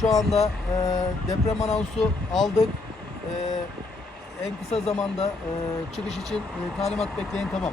Şu anda e, deprem anonsu aldık. E, en kısa zamanda e, çıkış için e, talimat bekleyin tamam.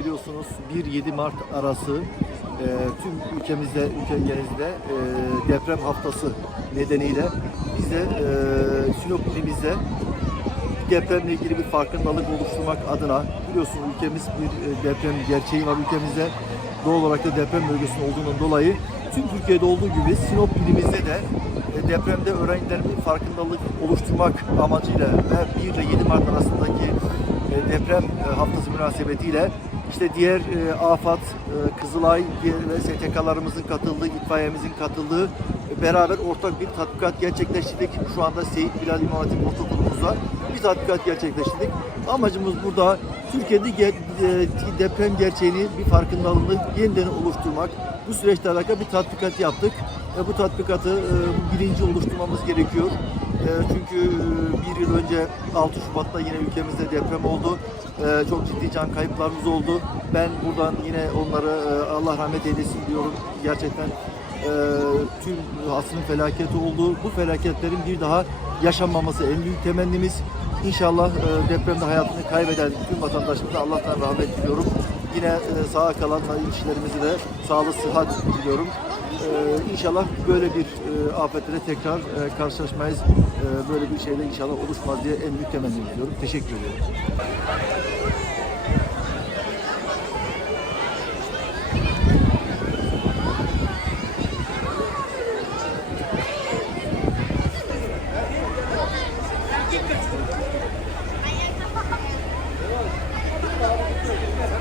Biliyorsunuz 1-7 Mart arası e, tüm ülkemizde, ülkemizde e, deprem haftası nedeniyle biz de e, Sinop ilimizde depremle ilgili bir farkındalık oluşturmak adına biliyorsun ülkemiz bir e, deprem gerçeği var ülkemizde. Doğal olarak da deprem bölgesinde olduğundan dolayı tüm Türkiye'de olduğu gibi Sinop ilimizde de e, depremde öğrencilerin farkındalık oluşturmak amacıyla ve 1 ile 7 Mart arasındaki e, deprem e, haftası münasebetiyle işte diğer e, AFAD, e, Kızılay ve STK'larımızın katıldığı, itfaiyemizin katıldığı e, beraber ortak bir tatbikat gerçekleştirdik. Şu anda Seyit Bilal İmam Hatip Ortaokulumuzda bir tatbikat gerçekleştirdik. Amacımız burada Türkiye'de ge- e, deprem gerçeğini bir farkındalığını yeniden oluşturmak. Bu süreçte alakalı bir tatbikat yaptık. Ve bu tatbikatı e, bilinci oluşturmamız gerekiyor. E, çünkü e, bir yıl önce 6 Şubat'ta yine ülkemizde deprem oldu. E, çok ciddi can kayıplarımız oldu. Ben buradan yine onlara e, Allah rahmet eylesin diyorum. Gerçekten e, tüm asrın felaketi oldu. Bu felaketlerin bir daha yaşanmaması en büyük temennimiz. İnşallah e, depremde hayatını kaybeden tüm vatandaşımıza Allah'tan rahmet diliyorum. Yine e, sağa kalan işlerimizi de sağlık, sıhhat diliyorum. Ee, inşallah böyle bir e, afetlere tekrar e, karşılaşmayız. E, böyle bir şeyle inşallah oluşmaz diye en büyük temenni ediyorum. Teşekkür ediyorum.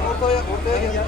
Ortaya, ortaya gel.